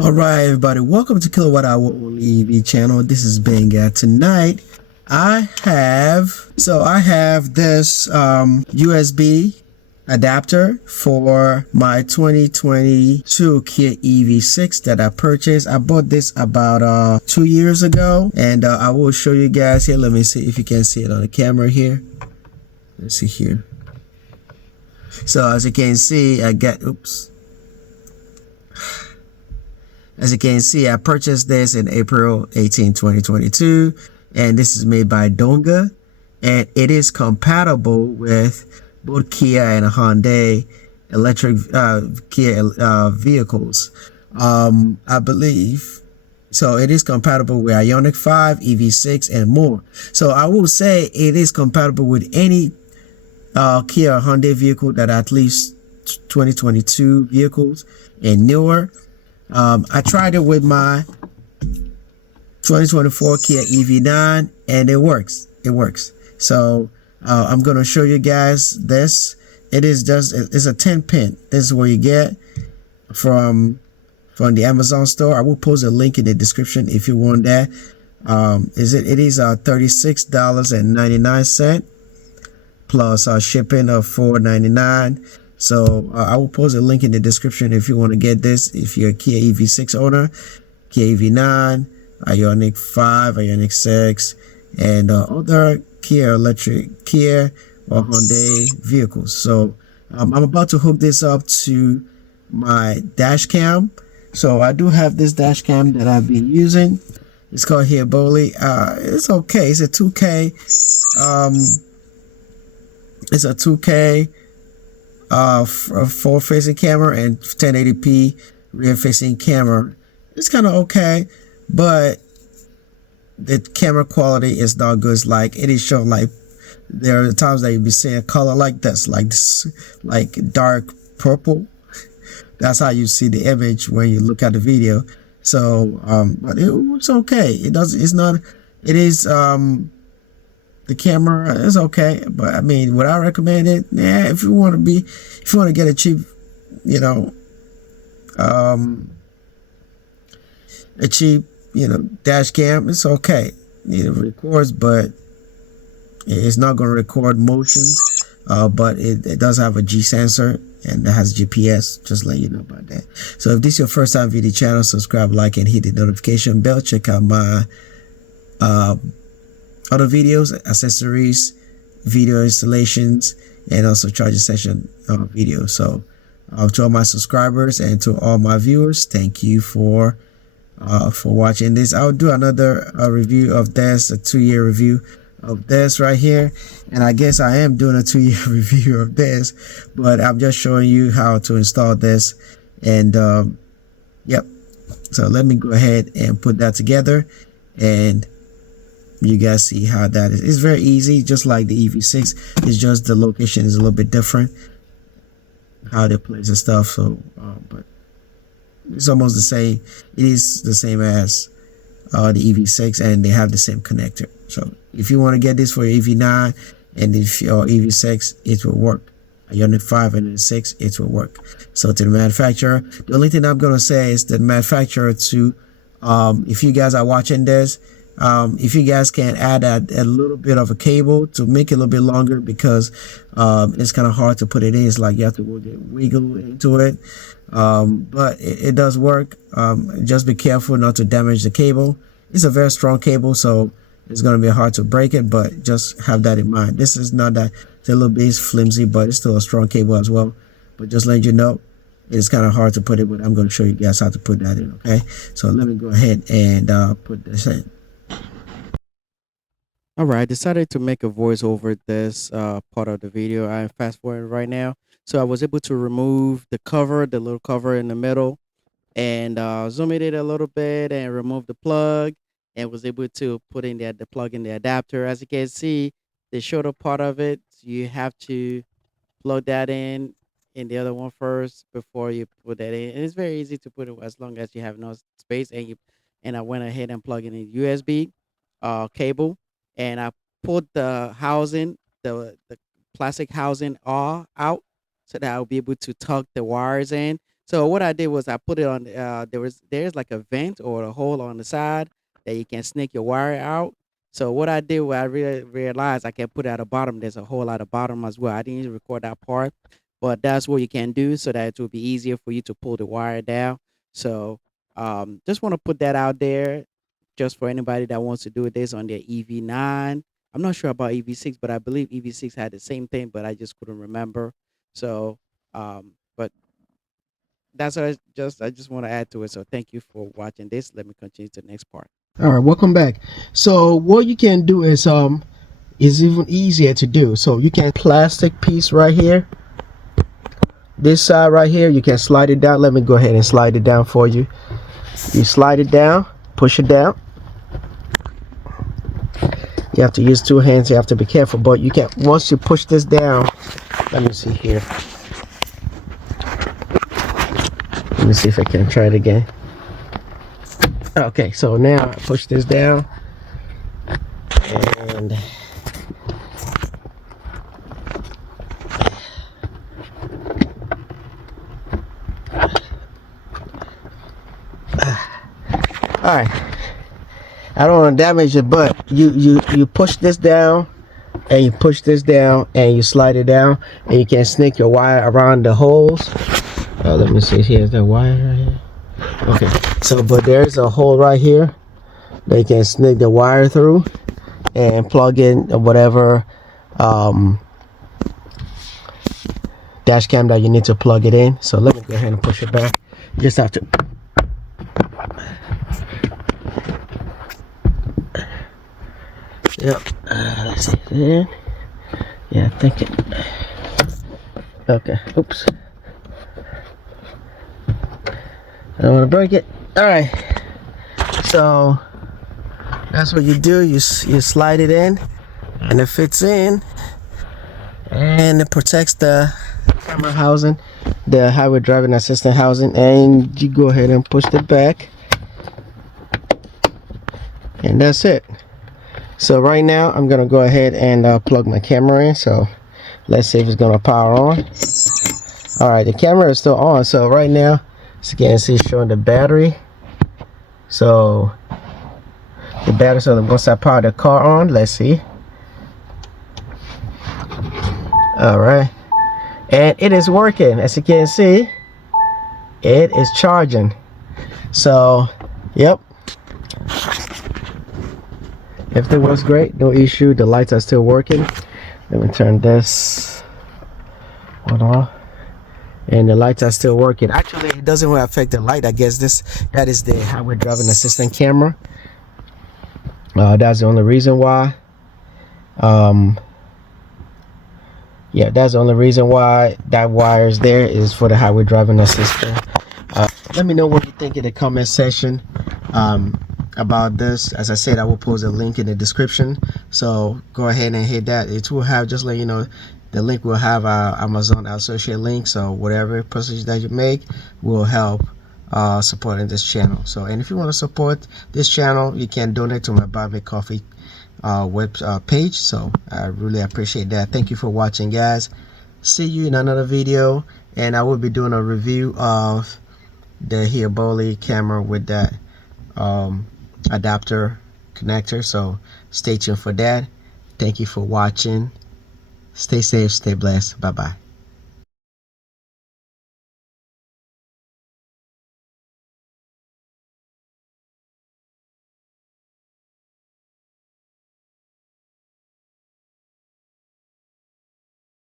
All right, everybody, welcome to KwhOnlyEv channel. This is Benga. Tonight, I have this USB adapter for my 2022 Kia EV6 that I purchased. I bought this about 2 years ago, and I will show you guys here. Let me see if you can see it on the camera here. Let's see here. So as you can see, As you can see, I purchased this in April 18, 2022, and this is made by Donga, and it is compatible with both Kia and Hyundai electric Kia vehicles. I believe. So it is compatible with Ioniq 5, EV6, and more. So I will say it is compatible with any Kia or Hyundai vehicle that at least 2022 vehicles and newer. I tried it with my 2024 Kia EV9 and it works. So I'm gonna show you guys this. It's a 10 pin. This is what you get from the Amazon store. I will post a link in the description if you want that. It is $36.99 plus shipping of $4.99. So I will post a link in the description if you want to get this. If you're a Kia EV6 owner, Kia EV9, Ioniq 5, Ioniq 6, and other Kia or Hyundai vehicles. So I'm about to hook this up to my Dashcam. So I do have this Dashcam that I've been using. It's called KwhOnlyEv. It's okay. It's a 2K. It's a 2K forward facing camera and 1080p rear facing camera. It's kind of okay, but the camera quality is not good. It's like it is showing like there are times that you'll be seeing a color like this, like dark purple. That's how you see the image when you look at the video. So but it looks okay. The camera is okay, but I mean, would I recommend it? Yeah, if you want to get a cheap, dash cam, it's okay. It records, but it's not going to record motions. But it does have a G sensor and it has GPS. Just let you know about that. So if this is your first time viewing the channel, subscribe, like, and hit the notification bell. Check out my other videos, accessories, video installations, and also charging session videos. So to all my subscribers and to all my viewers, thank you for watching this. I'll do another review of this, a 2-year review of this right here, and I guess I am doing a 2-year review of this, but I'm just showing you how to install this. And yep, so let me go ahead and put that together, and you guys see how that is. It's very easy, just like the EV6. It's just the location is a little bit different, how they place and stuff. So but it's almost the same. It is the same as the EV6, and they have the same connector. So if you want to get this for your EV9 and if your EV6, it will work. Ioniq 5 and 6, it will work. So to the manufacturer, the only thing I'm going to say is the manufacturer to if you guys are watching this, if you guys can add a little bit of a cable to make it a little bit longer, because it's kind of hard to put it in. It's like you have to wiggle into it, but it does work. Just be careful not to damage the cable. It's a very strong cable, so it's going to be hard to break it, but just have that in mind. This is not that, it's a little bit flimsy, but it's still a strong cable as well. But just letting you know, it's kind of hard to put it, but I'm going to show you guys how to put that in. Okay, so let me go ahead and put this in. All right, I decided to make a voice over this part of the video. I'm fast forwarding right now. So I was able to remove the cover, the little cover in the middle, and zoom it in a little bit and remove the plug, and was able to put in the plug in the adapter. As you can see, the shorter part of it, you have to plug that in the other one first before you put that in. And it's very easy to put it as long as you have no space. And I went ahead and plugged in a USB cable, and I pulled the housing, the plastic housing all out, so that I'll be able to tuck the wires in. So what I did was I put it on. There's like a vent or a hole on the side that you can snake your wire out. So what I did, I realized I can put it at the bottom. There's a hole at the bottom as well. I didn't even record that part, but that's what you can do so that it will be easier for you to pull the wire down. So just want to put that out there, just for anybody that wants to do this on their EV9. I'm not sure about EV6, but I believe EV6 had the same thing, but I just couldn't remember. So, but that's what I just want to add to it. So thank you for watching this. Let me continue to the next part. All right, welcome back. So what you can do is even easier to do. So you can plastic piece right here. This side right here, you can slide it down. Let me go ahead and slide it down for you. You slide it down, push it down. You have to use two hands. You have to be careful, but you can, once you push this down, let me see here. Let me see if I can try it again. Okay, so now I push this down, and all right. I don't want to damage it, but you push this down, and you push this down, and you slide it down, and you can snake your wire around the holes. Let me see. Here's the wire right here. Okay, so but there's a hole right here that you can snake the wire through and plug in whatever dash cam that you need to plug it in. So let me go ahead and push it back. You just have to. Yep. Let's see. Then. Yeah, I think it. Okay. Oops. I don't want to break it. All right. So that's what you do. You slide it in, and it fits in, and it protects the camera housing, the highway driving assistant housing, and you go ahead and push it back, and that's it. So right now I'm gonna go ahead and plug my camera in. So let's see if it's gonna power on. All right, the camera is still on. So right now, as you can see, it's showing the battery. So the battery, so once I power the car on, let's see. All right, and it is working. As you can see, it is charging. So yep, everything works great, no issue. The lights are still working. Let me turn this one off, and the lights are still working. Actually, it doesn't really affect the light. I guess that is the highway driving assistant camera. That's the only reason why. Yeah, that's the only reason why that wire is there, is for the highway driving assistant. Let me know what you think in the comment section about this. As I said, I will post a link in the description, so go ahead and hit that. It will have, just let you know, the link will have our Amazon associate link, so whatever purchase that you make will help supporting this channel. So, and if you want to support this channel, you can donate to my Buy Me Coffee web page. So I really appreciate that. Thank you for watching, guys. See you in another video, and I will be doing a review of the KwhOnlyEv camera with that adapter connector, so stay tuned for that. Thank you for watching. Stay safe, stay blessed. Bye bye.